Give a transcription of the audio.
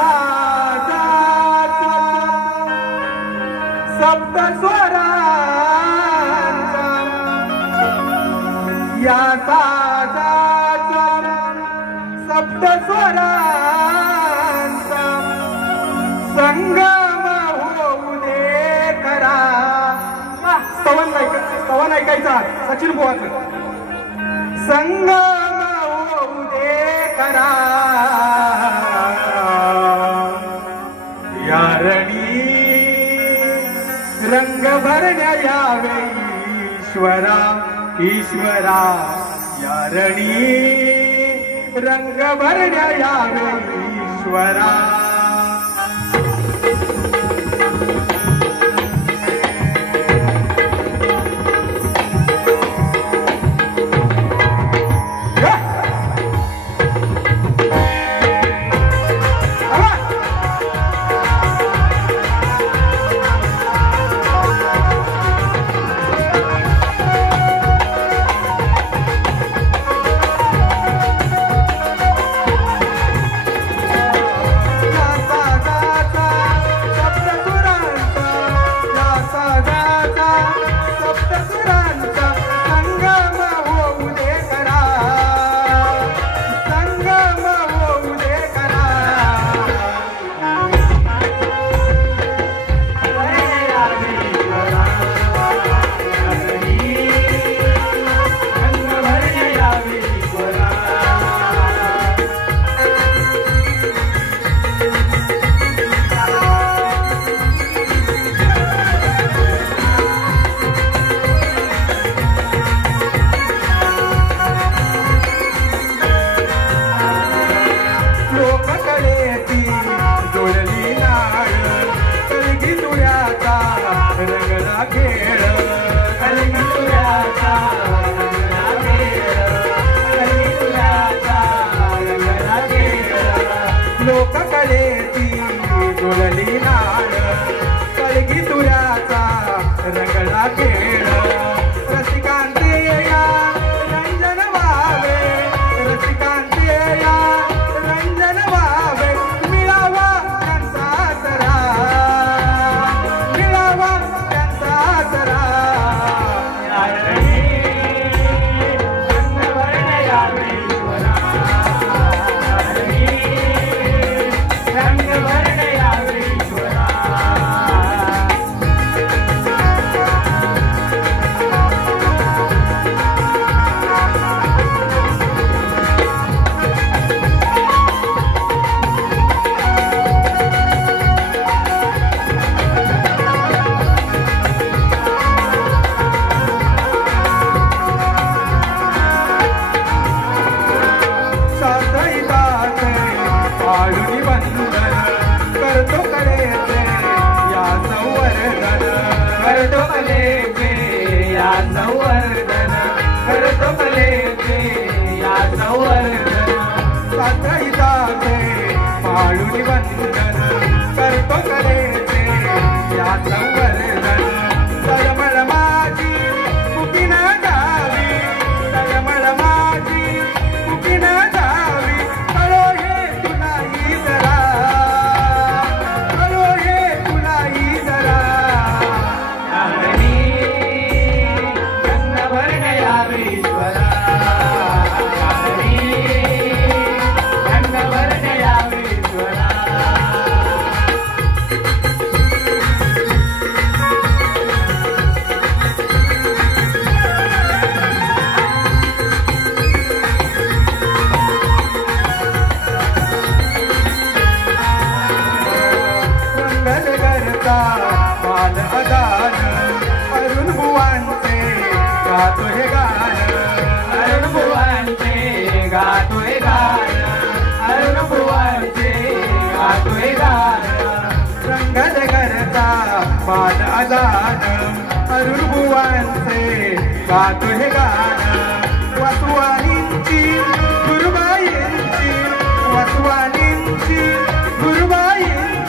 साजाचा सप्त स्वरांचा या साजाचा सप्त स्वरांचा संगम होऊ दे करा. स्तवन ऐकायचा सचिन बुवाचं. संगम होऊ दे करा या रणी रंग भरण्या यावे ईश्वरा ईश्वरा या रणी रंग भरण्या यावे ईश्वरा. लोककडे ती डोलली नाळ कळगी तुऱ्याचा रंगला खेळ. रसिकांते या रंजन व्हावे रसिकांते या रंजन व्हावे मिळावा त्यांचा आसरा मिळावा त्यांचा आसरा. करतो कलेचे या संवर्धन करतो कलेचे या संवर्धन करतो कलेचे या संवर्धन. साथीदाचे पाळून बंधन करतो कलेचे या संवर्धन. तळमळ माझी कुपी न जावी तळमळ माझी कुपी न जावी कळो हे तुला जरा बाल अदान अरुण बुवांचे गातो हे गाणं अरुण बुवांचे गातो हे गाणं अरुण बुवांचे गातो हे गाणं. रंगल करता बाल अदान अरुण बुवांचे गातो हे गाणं. वसवानींची गुरुबाईंची वसवानींची गुरुबाईंची